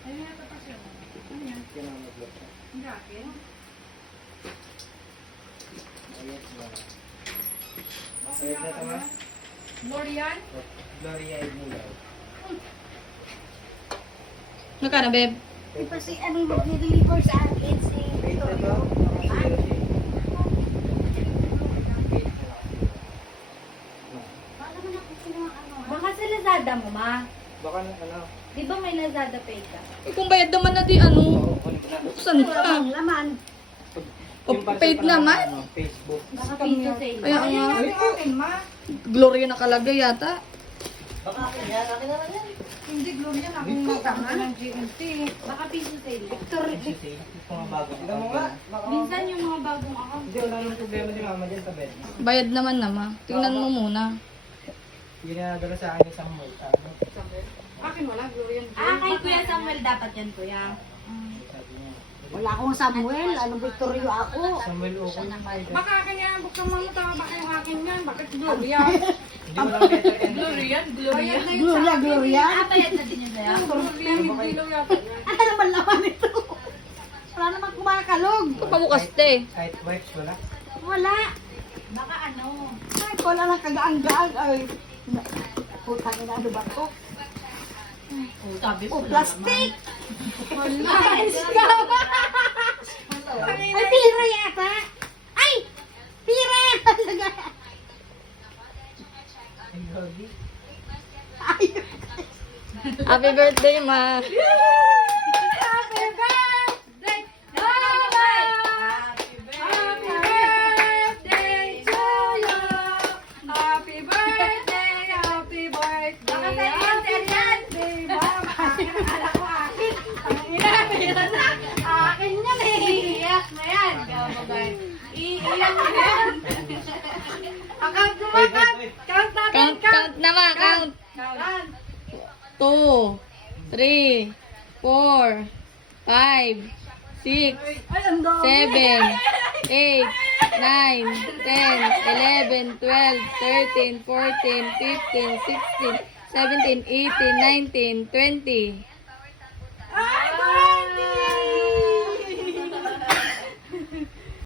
Ayun na tapos yun. Ano yan? Hindi akin. Ayun na tama. L'Oreal? Gloria Ibulaw. Magkano, babe? Di pa si ano mag-deliver sa akin si Wait na to. Paano mo na kasi ng ano? Baka sa Lazada mo, ma. Baka na ano. Di ba may Lazada Pay ka? Eh, kung bayad naman natin, ano? Oo, kunin ko na. Buksan Wala ka. bang laman. Yung parcel paid pa naman, naman? ano, Facebook. Baka piso sale. Kaya Ayun nga, nga yung akin, ma. Gloria nakalagay yata. Baka akin yan. Akin naman yan. Hindi, Gloria na. Akong matanga ng GMT. Baka piso sale. Ito mga bago. Tignan mo nga. Minsan yung mga bagong account. Hindi, wala nang problema ni mama dyan sa bed. Bayad naman nama. Tingnan mo muna. Yung nadala sa akin isang mall. Akin wala, Gloria. Ah, kay Kuya Samuel dapat yan, Kuya. Sabi niya. Wala akong Samuel. Ano Victorio ako? Samuel Ocon. Baka akin yan. Buksan mo mo tama. Baka yung akin yan. Bakit Gloria? Hindi mo lang letter N. Gloria? Bayad na yun sa Gloria, akin. Gloria. Ah, bayad na din yun sa'yo. Gloria, hindi daw yata yan. Ano naman laman ito? Wala naman kumakalog. Pamukas, te. Kahit wipes wala. Wala. Baka ano. Ay, wala lang kagaang-gaang. Ay, putang ina, ano ba ito? Oh, sabi Oh, ko plastic! Wala. Ay, tira yata! Ay! Tira! Ay, grabe. Ay! Happy birthday, ma. Happy birthday! Happy birthday to you! Happy birthday! Happy birthday! Baka sa'yo yan, Happy birthday! Anak ko akin! Ang ina, akin yan eh! Iiyak na yan. Iiyak na yan. Account mo, Wait, account! wait, wait. Count natin, Count, count naman, count. Count! 2, 3, 4, 5, 6, Ay, ang dami! 7, 8, 9, 10, 11, 12, 13, 14, 15, 16, 17, 18, 19, 20.